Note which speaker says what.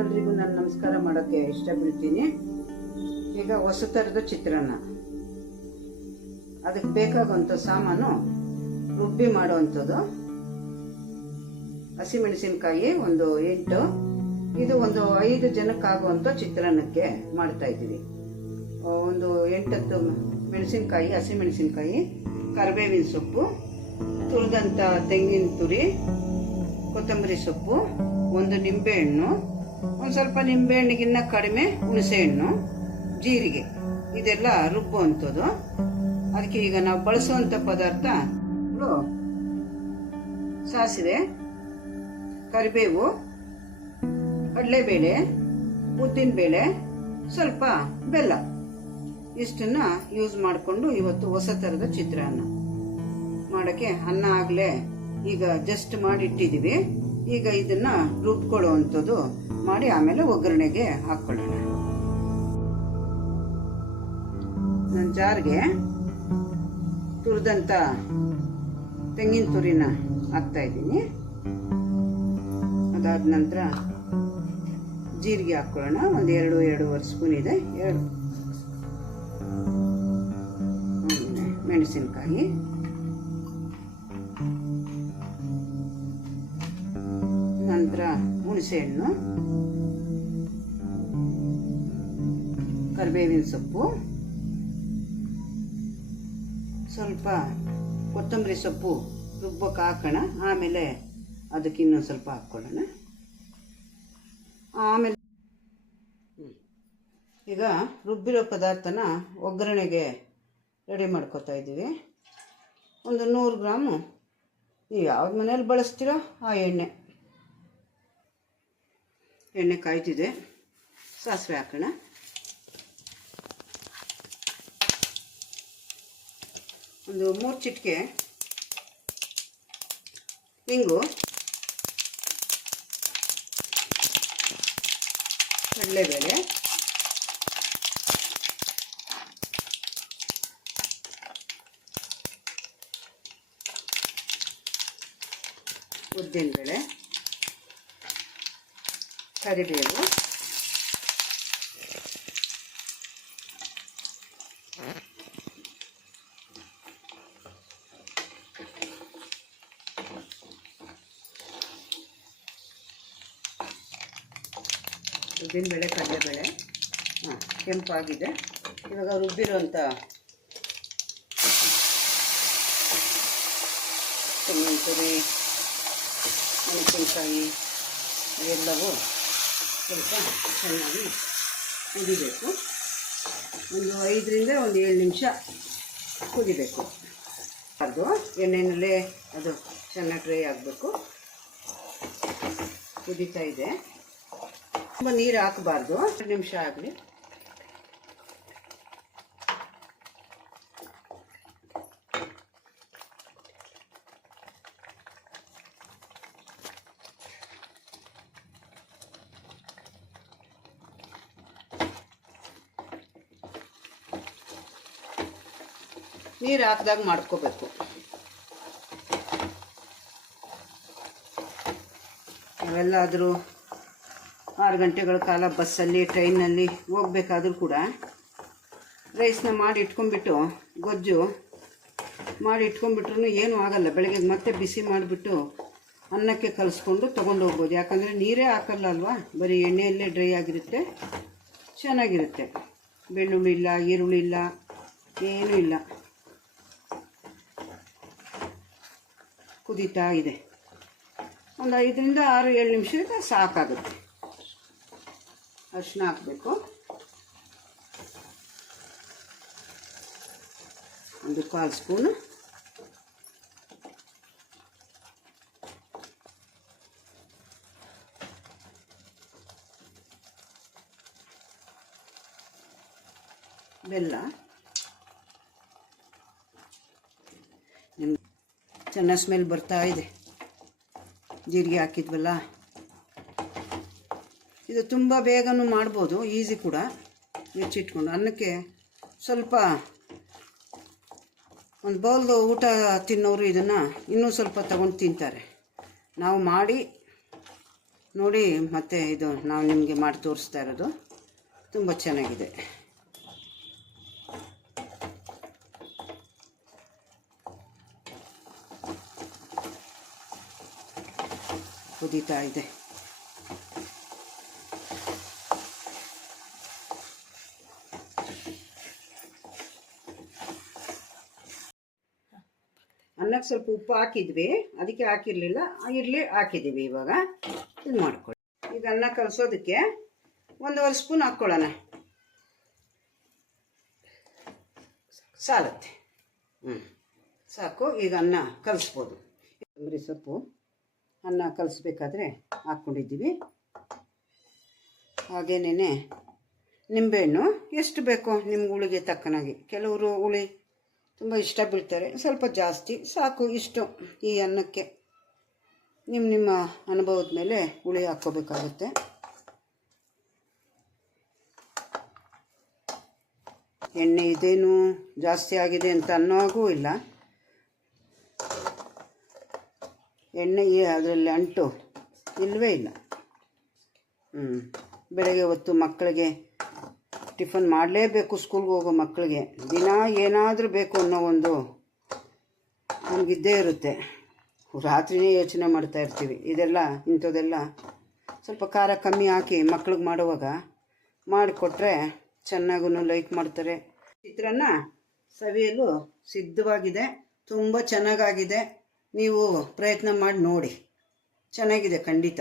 Speaker 1: ಎಲ್ರಿಗೂ ನಾನು ನಮಸ್ಕಾರ ಮಾಡೋಕ್ಕೆ ಇಷ್ಟಪಡ್ತೀನಿ. ಈಗ ಹೊಸ ಥರದ ಚಿತ್ರಾನ್ನ ಅದಕ್ಕೆ ಬೇಕಾಗುವಂಥ ಸಾಮಾನು ರುಬ್ಬಿ ಮಾಡುವಂಥದ್ದು. ಹಸಿಮೆಣಸಿನ್ಕಾಯಿ ಒಂದು ಎಂಟು. ಇದು ಒಂದು ಐದು ಜನಕ್ಕಾಗುವಂಥ ಚಿತ್ರಾನ್ನಕ್ಕೆ ಮಾಡ್ತಾ ಇದ್ದೀವಿ. ಒಂದು ಎಂಟತ್ತು ಮೆಣಸಿನ್ಕಾಯಿ, ಹಸಿಮೆಣಸಿನ್ಕಾಯಿ, ಕರಿಬೇವಿನ ಸೊಪ್ಪು, ತುರಿದಂಥ ತೆಂಗಿನ ತುರಿ, ಕೊತ್ತಂಬರಿ ಸೊಪ್ಪು, ಒಂದು ನಿಂಬೆಹಣ್ಣು ಒಂದು ಸ್ವಲ್ಪ ನಿಂಬೆಹಣ್ಣಿಗಿನ್ನ ಕಡಿಮೆ ಹುಣಸೆಹಣ್ಣು, ಜೀರಿಗೆ, ಇದೆಲ್ಲ ರುಬ್ಬುವಂಥದ್ದು. ಅದಕ್ಕೆ ಈಗ ನಾವು ಬಳಸುವಂಥ ಪದಾರ್ಥ ಸಾಸಿವೆ, ಕರಿಬೇವು, ಕಡಲೆಬೇಳೆ, ಉದ್ದಿನಬೇಳೆ, ಸ್ವಲ್ಪ ಬೆಲ್ಲ. ಇಷ್ಟನ್ನ ಯೂಸ್ ಮಾಡಿಕೊಂಡು ಇವತ್ತು ಹೊಸ ಥರದ ಚಿತ್ರಾನ್ನ. ಮಾಡೋಕ್ಕೆ ಅನ್ನ ಆಗಲೇ ಈಗ ಜಸ್ಟ್ ಮಾಡಿ ಇಟ್ಟಿದ್ದೀವಿ ಈಗ ಇದನ್ನ ರುಬ್ಕೊಳ್ಳುವಂಥದ್ದು ಮಾಡಿ ಆಮೇಲೆ ಒಗ್ಗರಣೆಗೆ ಹಾಕ್ಕೊಳ್ಳೋಣ. ನನ್ನ ಜಾರ್ಗೆ ತುರಿದಂಥ ತೆಂಗಿನ ತುರಿನ ಹಾಕ್ತಾ ಇದ್ದೀನಿ. ಅದಾದ ನಂತರ ಜೀರಿಗೆ ಹಾಕ್ಕೊಳ್ಳೋಣ. ಒಂದು ಎರಡು, ಎರಡೂವರೆ ಸ್ಪೂನ್ ಇದೆ. ಎರಡು. ಮೆಣಸಿನಕಾಯಿ. ಹುಣಸೆಹಣ್ಣು, ಕರಿಬೇವಿನ ಸೊಪ್ಪು, ಸ್ವಲ್ಪ ಕೊತ್ತಂಬರಿ ಸೊಪ್ಪು ರುಬ್ಬಕ್ಕೆ ಹಾಕೋಣ. ಆಮೇಲೆ ಅದಕ್ಕೆ ಇನ್ನೊಂದು ಸ್ವಲ್ಪ ಹಾಕ್ಕೊಳ್ಳೋಣ. ಆಮೇಲೆ ಈಗ ರುಬ್ಬಿರೋ ಪದಾರ್ಥನ ಒಗ್ಗರಣೆಗೆ ರೆಡಿ ಮಾಡ್ಕೊತಾ ಇದ್ದೀವಿ. ಒಂದು ನೂರು ಗ್ರಾಮು. ನೀವು ಯಾವ್ದು ಮನೇಲಿ ಬಳಸ್ತೀರೋ ಆ ಎಣ್ಣೆ. ಎಣ್ಣೆ ಕಾಯ್ತಿದೆ. ಸಾಸಿವೆ ಹಾಕೋಣ. ಒಂದು ಮೂರು ಚಿಟಿಕೆ ಇಂಗು. ಕಡಲೆಬೇಳೆ. ಉದ್ದಿನಬೇಳೆ. ಕರಿಬೇವು. ಉದ್ದಿನಬೇಳೆ ಕಡಲೆಬೇಳೆ. ಹಾಂ ಕೆಂಪಾಗಿದೆ. ಇವಾಗ ರುಬ್ಬಿರುವಂಥ ತೆಂಗಿನ ತುರಿ ಮೆಣಸಿನ್ಕಾಯಿ ಎಲ್ಲವೂ ಸ್ವಲ್ಪ ಚೆನ್ನಾಗಿ ಕುದಿಬೇಕು. ಒಂದು ಐದರಿಂದ ಒಂದು ಏಳು ನಿಮಿಷ ಕುದಿಬೇಕು. ಅದು ಎಣ್ಣೆಯಲ್ಲೇ ಅದು ಚೆನ್ನಾಗಿ ಡ್ರೈ ಆಗಬೇಕು. ಕುದೀತಾ ಇದೆ. ತುಂಬ ನೀರು ಹಾಕಬಾರ್ದು. ಎರಡು ನಿಮಿಷ ಆಗಲಿ. ನೀರು ಹಾಕಿದಾಗ ಮಾಡ್ಕೋಬೇಕು. ನಾವೆಲ್ಲಾದರೂ ಆರು ಗಂಟೆಗಳ ಕಾಲ ಬಸ್ಸಲ್ಲಿ, ಟ್ರೈನಲ್ಲಿ ಹೋಗ್ಬೇಕಾದ್ರೂ ಕೂಡ ರೈಸ್ನ ಮಾಡಿ ಇಟ್ಕೊಂಡ್ಬಿಟ್ಟು, ಗೊಜ್ಜು ಮಾಡಿ ಇಟ್ಕೊಂಡ್ಬಿಟ್ರೂ ಏನೂ ಆಗಲ್ಲ. ಬೆಳಗ್ಗೆ ಮತ್ತೆ ಬಿಸಿ ಮಾಡಿಬಿಟ್ಟು ಅನ್ನಕ್ಕೆ ಕಲಿಸ್ಕೊಂಡು ತೊಗೊಂಡು ಹೋಗ್ಬೋದು. ಯಾಕಂದರೆ ನೀರೇ ಹಾಕಲ್ಲ ಅಲ್ವಾ? ಬರೀ ಎಣ್ಣೆಯಲ್ಲೇ ಡ್ರೈ ಆಗಿರುತ್ತೆ, ಚೆನ್ನಾಗಿರುತ್ತೆ. ಬೆಳ್ಳುಳ್ಳಿ ಇಲ್ಲ, ಈರುಳ್ಳಿ ಇಲ್ಲ, ಏನೂ ಇಲ್ಲ. ಕುದೀತಾ ಇದೆ ಒಂದು ಐದರಿಂದ ಆರು, ಏಳು ನಿಮಿಷಕ್ಕೆ ಸಾಕಾಗುತ್ತೆ. ಅರಿಶಿನ ಹಾಕಬೇಕು. ಒಂದು ಕಾಲು ಸ್ಪೂನು. ಬೆಲ್ಲ. ನಿಮ್ಗೆ ಚೆನ್ನಾಗಿ ಸ್ಮೆಲ್ ಬರ್ತಾ ಇದೆ. ಜೀರಿಗೆ ಹಾಕಿದ್ವಲ್ಲ. ಇದು ತುಂಬ ಬೇಗನೂ ಮಾಡ್ಬೋದು ಈಸಿ ಕೂಡ. ಹೆಚ್ಚಿಟ್ಕೊಂಡು ಅನ್ನಕ್ಕೆ ಸ್ವಲ್ಪ ಒಂದು ಬೌಲ್ದು ಊಟ ತಿನ್ನೋರು ಇದನ್ನು ಇನ್ನೂ ಸ್ವಲ್ಪ ತಗೊಂಡು ತಿಂತಾರೆ. ನಾವು ಮಾಡಿ, ನೋಡಿ ಮತ್ತೆ ಇದು ನಾವು ನಿಮಗೆ ಮಾಡಿ ತೋರಿಸ್ತಾ ಇರೋದು. ತುಂಬ ಚೆನ್ನಾಗಿದೆ. ಕುದೀತಾ ಇದೆ ಅನ್ನಕ್ಕೆ ಸ್ವಲ್ಪ ಉಪ್ಪು ಹಾಕಿದ್ವಿ ಅದಕ್ಕೆ ಹಾಕಿರಲಿಲ್ಲ. ಇರಲಿ ಹಾಕಿದ್ದೀವಿ ಇವಾಗ. ಇದು ಮಾಡ್ಕೊಳ್ಳಿ. ಈಗ ಅನ್ನ ಕಲಸೋದಕ್ಕೆ ಒಂದೂವರೆ ಸ್ಪೂನ್ ಹಾಕ್ಕೊಳ್ಳೋಣ. ಸಾಲತ್ತೆ. ಹ್ಞೂ ಸಾಕು, ಈಗ ಅನ್ನ ಕಲಿಸ್ಬೋದು. ಕೊತ್ತಂಬರಿ ಸೊಪ್ಪು. ಅನ್ನ ಕಲಿಸ್ಬೇಕಾದ್ರೆ ಹಾಕ್ಕೊಂಡಿದ್ದೀವಿ. ಹಾಗೇನೇ ನಿಂಬೆಹಣ್ಣು ಎಷ್ಟು ಬೇಕೋ ನಿಮ್ಗೆ ಹುಳಿಗೆ ತಕ್ಕನಾಗಿ. ಕೆಲವರು ಹುಳಿ ತುಂಬ ಇಷ್ಟ ಬೀಳ್ತಾರೆ. ಸ್ವಲ್ಪ ಜಾಸ್ತಿ, ಸಾಕು ಇಷ್ಟು ಈ ಅನ್ನಕ್ಕೆ. ನಿಮ್ಮ ನಿಮ್ಮ ಅನುಭವದ ಮೇಲೆ ಹುಳಿ ಹಾಕ್ಕೋಬೇಕಾಗುತ್ತೆ. ಎಣ್ಣೆ ಇದೇನು ಜಾಸ್ತಿ ಆಗಿದೆ ಅಂತ ಅನ್ನೋ ಇಲ್ಲ. ಎಣ್ಣೆ ಅದರಲ್ಲಿ ಅಂಟು ಇಲ್ಲವೇ ಇಲ್ಲ. ಹ್ಞೂ ಬೆಳಗ್ಗೆ ಹೊತ್ತು ಮಕ್ಕಳಿಗೆ ಟಿಫನ್ ಮಾಡಲೇಬೇಕು ಸ್ಕೂಲ್ಗೆ ಹೋಗೋ ಮಕ್ಕಳಿಗೆ. ದಿನ ಏನಾದರೂ ಬೇಕು ಅನ್ನೋ ಒಂದು ನಮಗಿದ್ದೇ ಇರುತ್ತೆ. ರಾತ್ರಿನೇ ಯೋಚನೆ ಮಾಡ್ತಾ ಇರ್ತೀವಿ. ಇದೆಲ್ಲ, ಇಂಥದ್ದೆಲ್ಲ ಸ್ವಲ್ಪ ಖಾರ ಕಮ್ಮಿ ಹಾಕಿ ಮಕ್ಳಿಗೆ ಮಾಡುವಾಗ ಮಾಡಿಕೊಟ್ರೆ ಚೆನ್ನಾಗೂ ಲೈಕ್ ಮಾಡ್ತಾರೆ. ಚಿತ್ರಾನ್ನ ಸವಿಯಲು ಸಿದ್ಧವಾಗಿದೆ. ತುಂಬ ಚೆನ್ನಾಗಾಗಿದೆ. ನೀವು ಪ್ರಯತ್ನ ಮಾಡಿ ನೋಡಿ. ಚೆನ್ನಾಗಿದೆ ಖಂಡಿತ.